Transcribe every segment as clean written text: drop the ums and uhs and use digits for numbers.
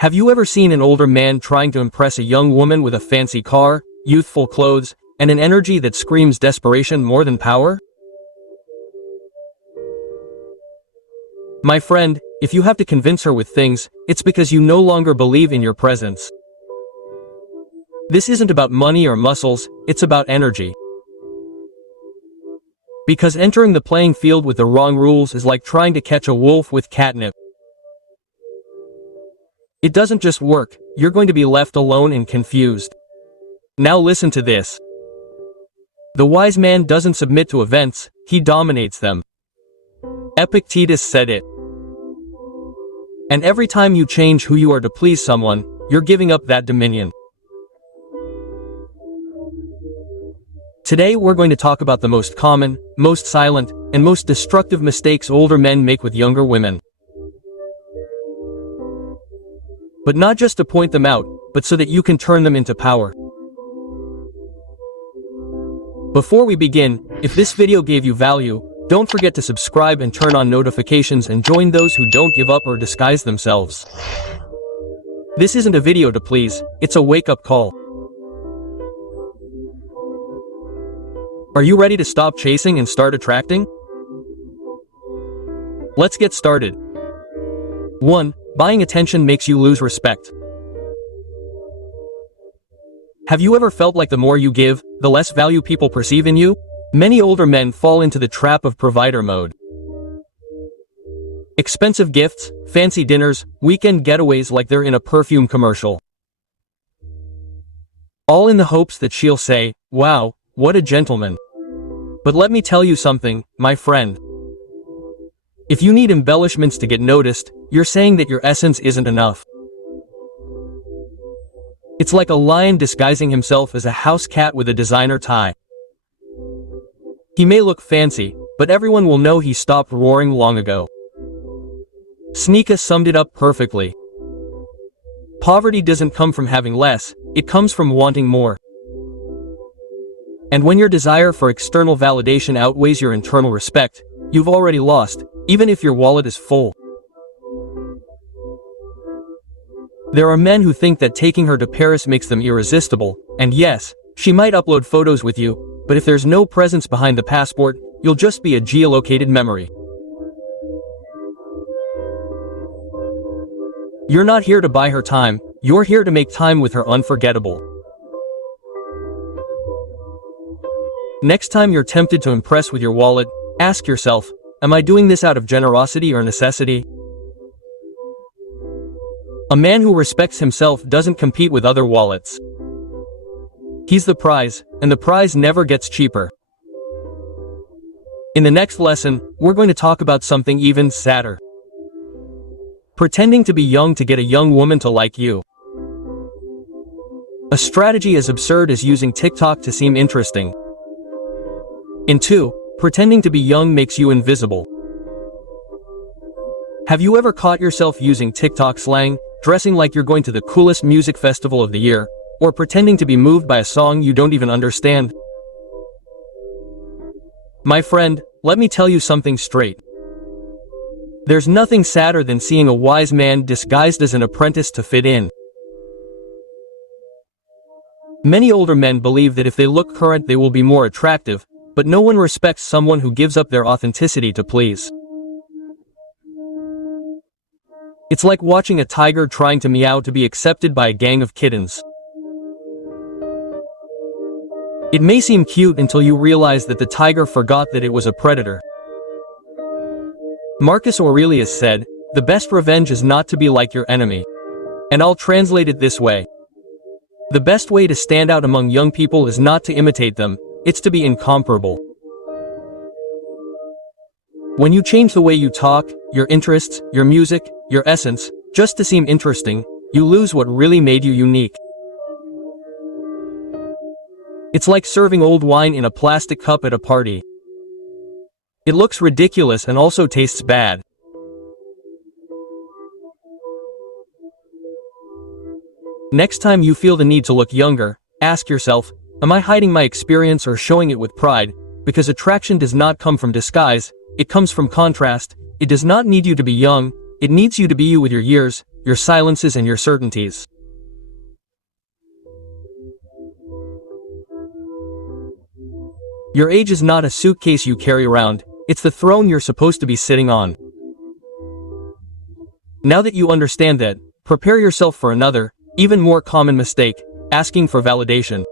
Have you ever seen an older man trying to impress a young woman with a fancy car, youthful clothes, and an energy that screams desperation more than power? My friend, if you have to convince her with things, it's because you no longer believe in your presence. This isn't about money or muscles, it's about energy. Because entering the playing field with the wrong rules is like trying to catch a wolf with catnip. It doesn't just work, you're going to be left alone and confused. Now listen to this. The wise man doesn't submit to events, he dominates them. Epictetus said it. And every time you change who you are to please someone, you're giving up that dominion. Today we're going to talk about the most common, most silent, and most destructive mistakes older men make with younger women. But not just to point them out, but so that you can turn them into power. Before we begin, if this video gave you value, don't forget to subscribe and turn on notifications and join those who don't give up or disguise themselves. This isn't a video to please, it's a wake-up call. Are you ready to stop chasing and start attracting? Let's get started. 1. Buying attention makes you lose respect. Have you ever felt like the more you give, the less value people perceive in you? Many older men fall into the trap of provider mode. Expensive gifts, fancy dinners, weekend getaways like they're in a perfume commercial. All in the hopes that she'll say, "Wow, what a gentleman." But let me tell you something, my friend. If you need embellishments to get noticed, you're saying that your essence isn't enough. It's like a lion disguising himself as a house cat with a designer tie. He may look fancy, but everyone will know he stopped roaring long ago. Seneca summed it up perfectly. Poverty doesn't come from having less, it comes from wanting more. And when your desire for external validation outweighs your internal respect, you've already lost, even if your wallet is full. There are men who think that taking her to Paris makes them irresistible, and yes, she might upload photos with you, but if there's no presence behind the passport, you'll just be a geolocated memory. You're not here to buy her time, you're here to make time with her unforgettable. Next time you're tempted to impress with your wallet, ask yourself, am I doing this out of generosity or necessity? A man who respects himself doesn't compete with other wallets. He's the prize, and the prize never gets cheaper. In the next lesson, we're going to talk about something even sadder. Pretending to be young to get a young woman to like you. A strategy as absurd as using TikTok to seem interesting. And 2. Pretending to be young makes you invisible. Have you ever caught yourself using TikTok slang, dressing like you're going to the coolest music festival of the year, or pretending to be moved by a song you don't even understand? My friend, let me tell you something straight. There's nothing sadder than seeing a wise man disguised as an apprentice to fit in. Many older men believe that if they look current they will be more attractive, but no one respects someone who gives up their authenticity to please. It's like watching a tiger trying to meow to be accepted by a gang of kittens. It may seem cute until you realize that the tiger forgot that it was a predator. Marcus Aurelius said, "The best revenge is not to be like your enemy." And I'll translate it this way. The best way to stand out among young people is not to imitate them, it's to be incomparable. When you change the way you talk, your interests, your music, your essence, just to seem interesting, you lose what really made you unique. It's like serving old wine in a plastic cup at a party. It looks ridiculous and also tastes bad. Next time you feel the need to look younger, ask yourself, am I hiding my experience or showing it with pride? Because attraction does not come from disguise, it comes from contrast. It does not need you to be young, it needs you to be you with your years, your silences and your certainties. Your age is not a suitcase you carry around, it's the throne you're supposed to be sitting on. Now that you understand that, prepare yourself for another, even more common mistake, asking for validation.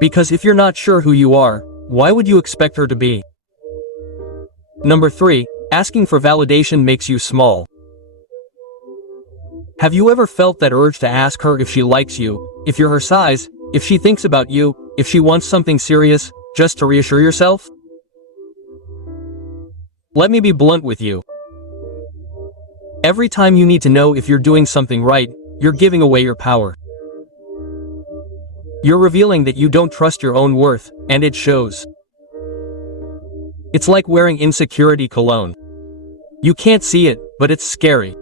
Because if you're not sure who you are, why would you expect her to be? Number 3, asking for validation makes you small. Have you ever felt that urge to ask her if she likes you, if you're her size, if she thinks about you, if she wants something serious, just to reassure yourself? Let me be blunt with you. Every time you need to know if you're doing something right, you're giving away your power. You're revealing that you don't trust your own worth, and it shows. It's like wearing insecurity cologne. You can't see it, but it's scary.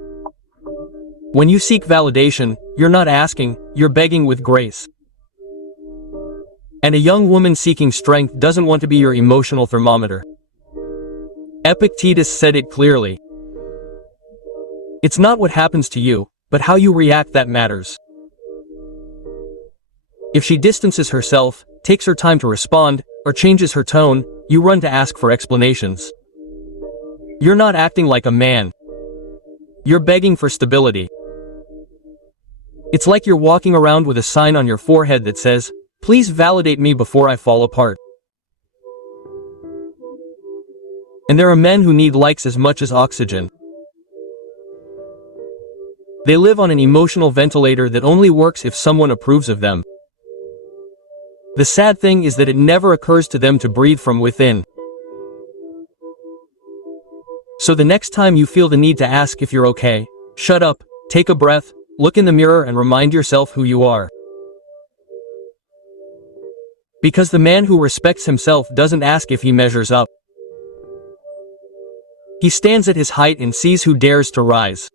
When you seek validation, you're not asking, you're begging with grace. And a young woman seeking strength doesn't want to be your emotional thermometer. Epictetus said it clearly. It's not what happens to you, but how you react that matters. If she distances herself, takes her time to respond, or changes her tone, you run to ask for explanations. You're not acting like a man. You're begging for stability. It's like you're walking around with a sign on your forehead that says, "Please validate me before I fall apart." And there are men who need likes as much as oxygen. They live on an emotional ventilator that only works if someone approves of them. The sad thing is that it never occurs to them to breathe from within. So the next time you feel the need to ask if you're okay, shut up, take a breath, look in the mirror and remind yourself who you are. Because the man who respects himself doesn't ask if he measures up. He stands at his height and sees who dares to rise.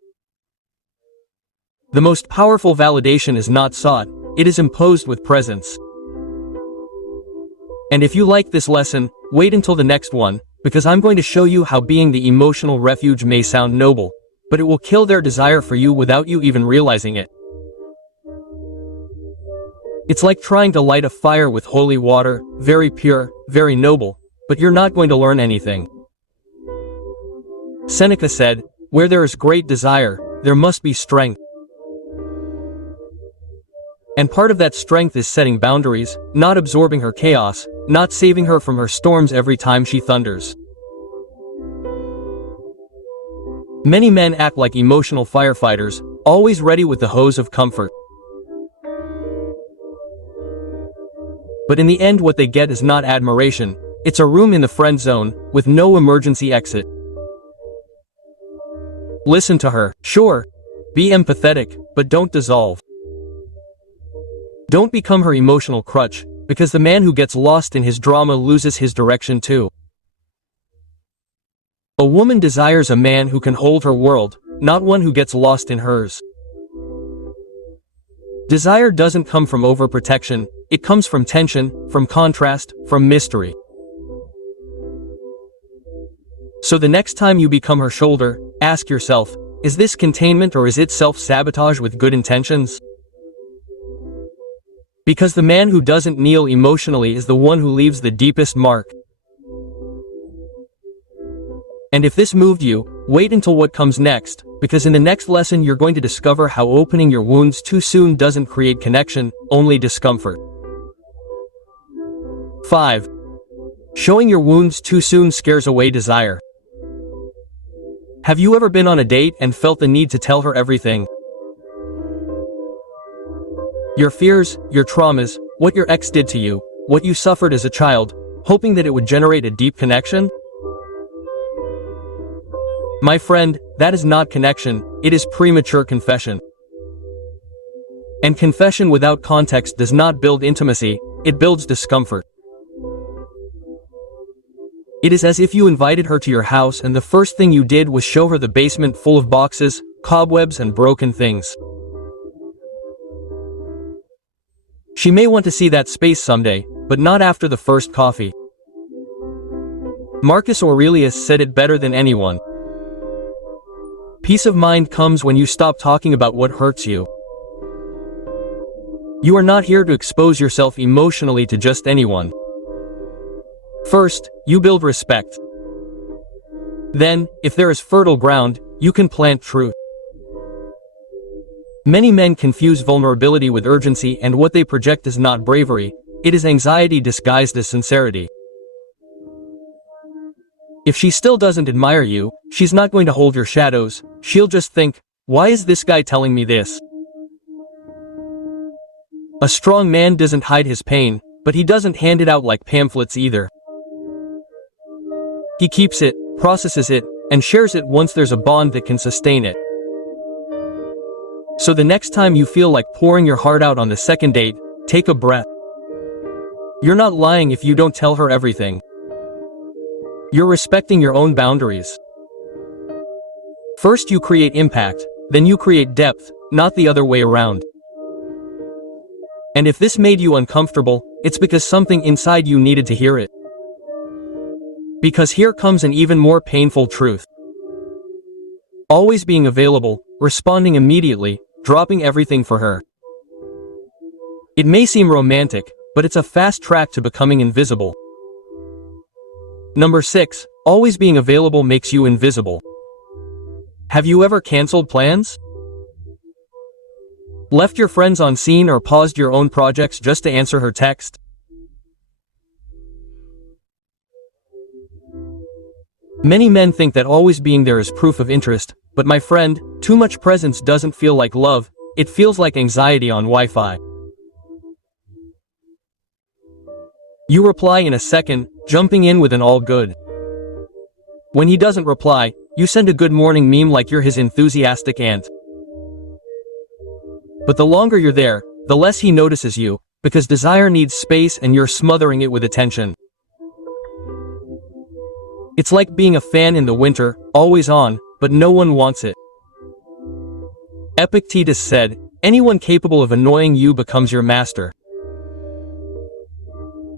The most powerful validation is not sought, it is imposed with presence. And if you like this lesson, wait until the next one, because I'm going to show you how being the emotional refuge may sound noble, but it will kill their desire for you without you even realizing it. It's like trying to light a fire with holy water, very pure, very noble, but you're not going to learn anything. Seneca said, "Where there is great desire, there must be strength." And part of that strength is setting boundaries, not absorbing her chaos, not saving her from her storms every time she thunders. Many men act like emotional firefighters, always ready with the hose of comfort. But in the end what they get is not admiration, it's a room in the friend zone, with no emergency exit. Listen to her, sure. Be empathetic, but don't dissolve. Don't become her emotional crutch, because the man who gets lost in his drama loses his direction too. A woman desires a man who can hold her world, not one who gets lost in hers. Desire doesn't come from overprotection, it comes from tension, from contrast, from mystery. So the next time you become her shoulder, ask yourself, is this containment or is it self-sabotage with good intentions? Because the man who doesn't kneel emotionally is the one who leaves the deepest mark. And if this moved you, wait until what comes next, because in the next lesson you're going to discover how opening your wounds too soon doesn't create connection, only discomfort. 5. Showing your wounds too soon scares away desire. Have you ever been on a date and felt the need to tell her everything? Your fears, your traumas, what your ex did to you, what you suffered as a child, hoping that it would generate a deep connection? My friend, that is not connection, it is premature confession. And confession without context does not build intimacy, it builds discomfort. It is as if you invited her to your house and the first thing you did was show her the basement full of boxes, cobwebs and broken things. She may want to see that space someday, but not after the first coffee. Marcus Aurelius said it better than anyone. Peace of mind comes when you stop talking about what hurts you. You are not here to expose yourself emotionally to just anyone. First, you build respect. Then, if there is fertile ground, you can plant truth. Many men confuse vulnerability with urgency, and what they project is not bravery, it is anxiety disguised as sincerity. If she still doesn't admire you, she's not going to hold your shadows, she'll just think, why is this guy telling me this? A strong man doesn't hide his pain, but he doesn't hand it out like pamphlets either. He keeps it, processes it, and shares it once there's a bond that can sustain it. So the next time you feel like pouring your heart out on the second date, take a breath. You're not lying if you don't tell her everything. You're respecting your own boundaries. First you create impact, then you create depth, not the other way around. And if this made you uncomfortable, it's because something inside you needed to hear it. Because here comes an even more painful truth. Always being available, responding immediately, dropping everything for her. It may seem romantic, but it's a fast track to becoming invisible. Number 6, always being available makes you invisible. Have you ever canceled plans? Left your friends on scene or paused your own projects just to answer her text? Many men think that always being there is proof of interest, but my friend, too much presence doesn't feel like love, it feels like anxiety on Wi-Fi. You reply in a second, jumping in with an all good. When he doesn't reply, you send a good morning meme like you're his enthusiastic aunt. But the longer you're there, the less he notices you, because desire needs space and you're smothering it with attention. It's like being a fan in the winter, always on, but no one wants it. Epictetus said, anyone capable of annoying you becomes your master.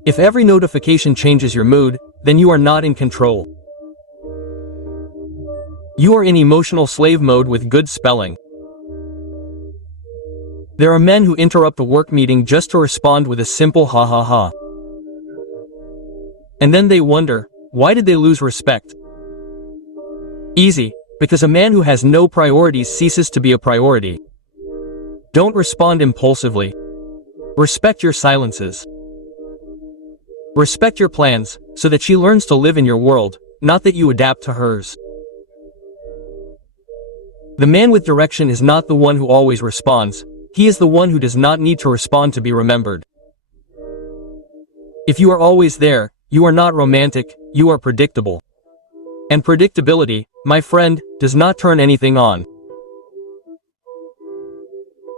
If every notification changes your mood, then you are not in control. You are in emotional slave mode with good spelling. There are men who interrupt a work meeting just to respond with a simple ha ha ha. And then they wonder, why did they lose respect? Easy, because a man who has no priorities ceases to be a priority. Don't respond impulsively. Respect your silences. Respect your plans, so that she learns to live in your world, not that you adapt to hers. The man with direction is not the one who always responds, he is the one who does not need to respond to be remembered. If you are always there, you are not romantic, you are predictable. And predictability, my friend, does not turn anything on.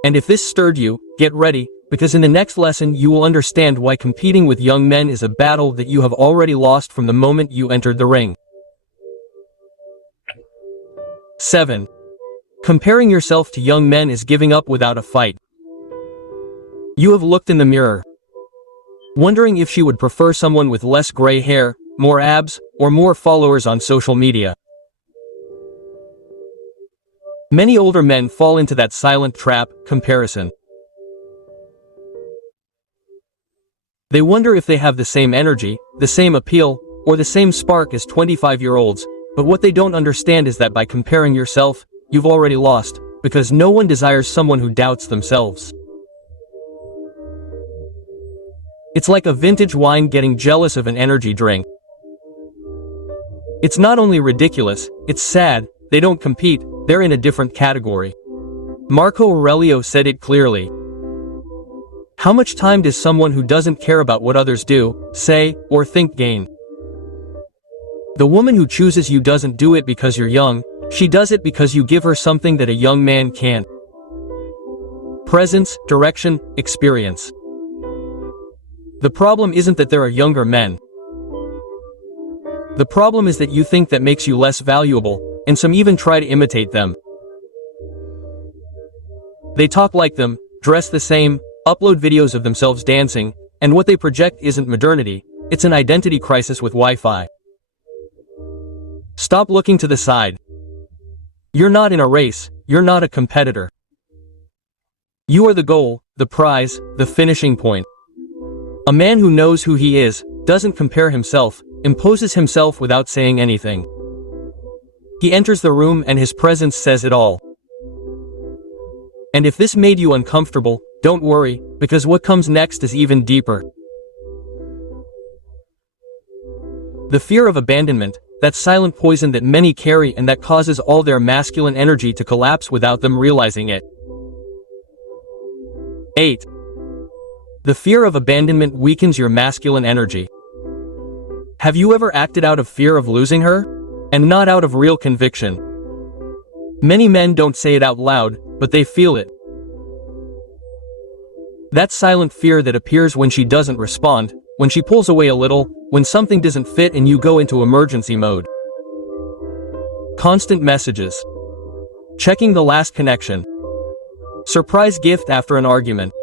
And if this stirred you, get ready, because in the next lesson you will understand why competing with young men is a battle that you have already lost from the moment you entered the ring. 7. Comparing yourself to young men is giving up without a fight. You have looked in the mirror, wondering if she would prefer someone with less gray hair, more abs, or more followers on social media. Many older men fall into that silent trap, comparison. They wonder if they have the same energy, the same appeal, or the same spark as 25-year-olds, but what they don't understand is that by comparing yourself, you've already lost, because no one desires someone who doubts themselves. It's like a vintage wine getting jealous of an energy drink. It's not only ridiculous, it's sad, they don't compete, they're in a different category. Marco Aurelio said it clearly. How much time does someone who doesn't care about what others do, say, or think gain? The woman who chooses you doesn't do it because you're young, she does it because you give her something that a young man can't. Presence, direction, experience. The problem isn't that there are younger men. The problem is that you think that makes you less valuable, and some even try to imitate them. They talk like them, dress the same, upload videos of themselves dancing, and what they project isn't modernity, it's an identity crisis with Wi-Fi. Stop looking to the side. You're not in a race, you're not a competitor. You are the goal, the prize, the finishing point. A man who knows who he is, doesn't compare himself, imposes himself without saying anything. He enters the room and his presence says it all. And if this made you uncomfortable, don't worry, because what comes next is even deeper. The fear of abandonment, that silent poison that many carry and that causes all their masculine energy to collapse without them realizing it. 8. The fear of abandonment weakens your masculine energy. Have you ever acted out of fear of losing her? And not out of real conviction. Many men don't say it out loud, but they feel it. That silent fear that appears when she doesn't respond, when she pulls away a little, when something doesn't fit and you go into emergency mode. Constant messages. Checking the last connection. Surprise gift after an argument.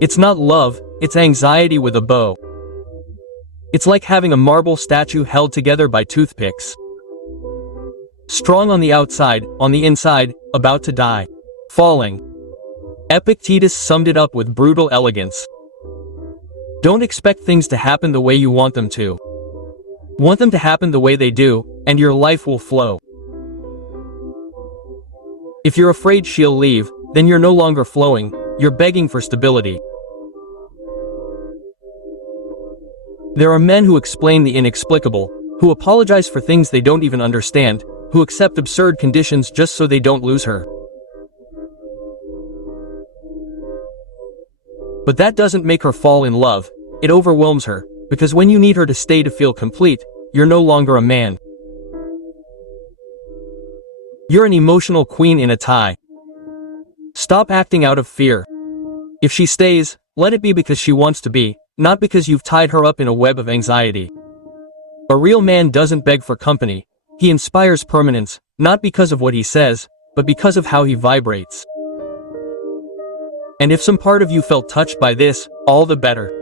It's not love, it's anxiety with a bow. It's like having a marble statue held together by toothpicks. Strong on the outside, on the inside, about to die. Falling. Epictetus summed it up with brutal elegance. Don't expect things to happen the way you want them to. Want them to happen the way they do, and your life will flow. If you're afraid she'll leave, then you're no longer flowing, you're begging for stability. There are men who explain the inexplicable, who apologize for things they don't even understand, who accept absurd conditions just so they don't lose her. But that doesn't make her fall in love, it overwhelms her, because when you need her to stay to feel complete, you're no longer a man. You're an emotional queen in a tie. Stop acting out of fear. If she stays, let it be because she wants to be, not because you've tied her up in a web of anxiety. A real man doesn't beg for company, he inspires permanence, not because of what he says, but because of how he vibrates. And if some part of you felt touched by this, all the better.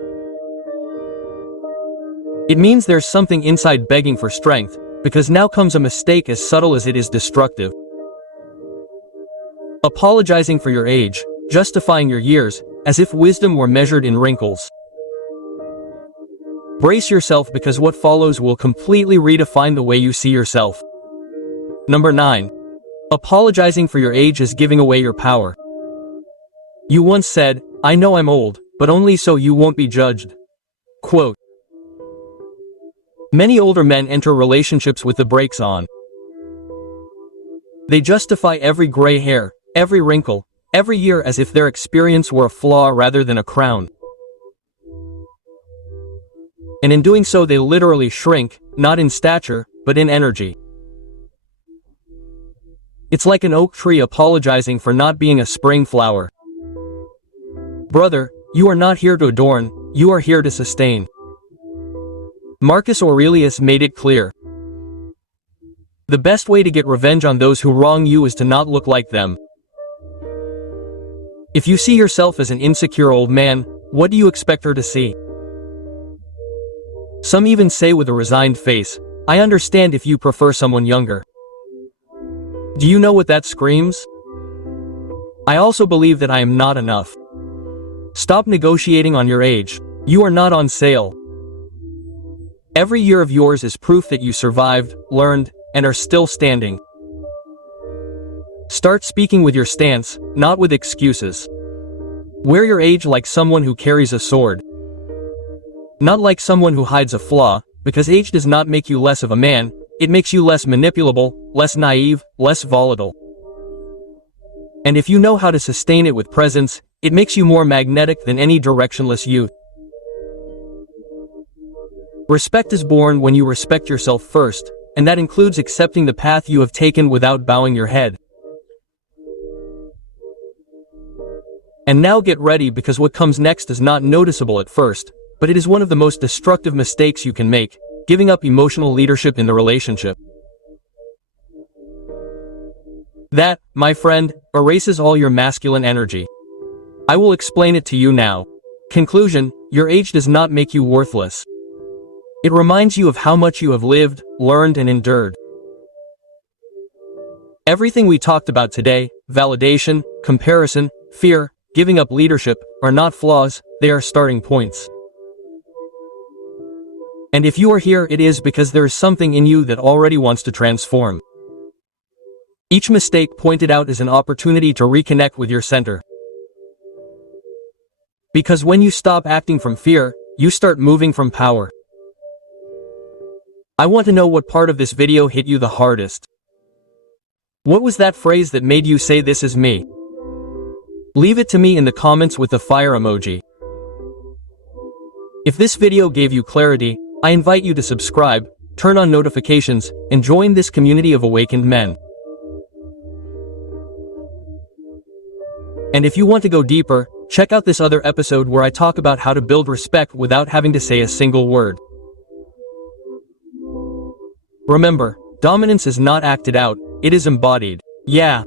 It means there's something inside begging for strength, because now comes a mistake as subtle as it is destructive. Apologizing for your age, justifying your years, as if wisdom were measured in wrinkles. Brace yourself because what follows will completely redefine the way you see yourself. Number 9. Apologizing for your age is giving away your power. You once said, "I know I'm old, but only so you won't be judged." Quote. Many older men enter relationships with the brakes on. They justify every gray hair, every wrinkle, every year as if their experience were a flaw rather than a crown. And in doing so they literally shrink, not in stature, but in energy. It's like an oak tree apologizing for not being a spring flower. Brother, you are not here to adorn, you are here to sustain. Marcus Aurelius made it clear. The best way to get revenge on those who wrong you is to not look like them. If you see yourself as an insecure old man, what do you expect her to see? Some even say with a resigned face, "I understand if you prefer someone younger." Do you know what that screams? I also believe that I am not enough. Stop negotiating on your age. You are not on sale. Every year of yours is proof that you survived, learned, and are still standing. Start speaking with your stance, not with excuses. Wear your age like someone who carries a sword. Not like someone who hides a flaw, because age does not make you less of a man, it makes you less manipulable, less naive, less volatile. And if you know how to sustain it with presence, it makes you more magnetic than any directionless youth. Respect is born when you respect yourself first, and that includes accepting the path you have taken without bowing your head. And now get ready because what comes next is not noticeable at first, but it is one of the most destructive mistakes you can make, giving up emotional leadership in the relationship. That, my friend, erases all your masculine energy. I will explain it to you now. Conclusion, your age does not make you worthless. It reminds you of how much you have lived, learned, and endured. Everything we talked about today, validation, comparison, fear, giving up leadership, are not flaws, they are starting points. And if you are here, it is because there is something in you that already wants to transform. Each mistake pointed out is an opportunity to reconnect with your center. Because when you stop acting from fear, you start moving from power. I want to know what part of this video hit you the hardest. What was that phrase that made you say this is me? Leave it to me in the comments with the fire emoji. If this video gave you clarity, I invite you to subscribe, turn on notifications, and join this community of awakened men. And if you want to go deeper, check out this other episode where I talk about how to build respect without having to say a single word. Remember, dominance is not acted out, it is embodied. Yeah.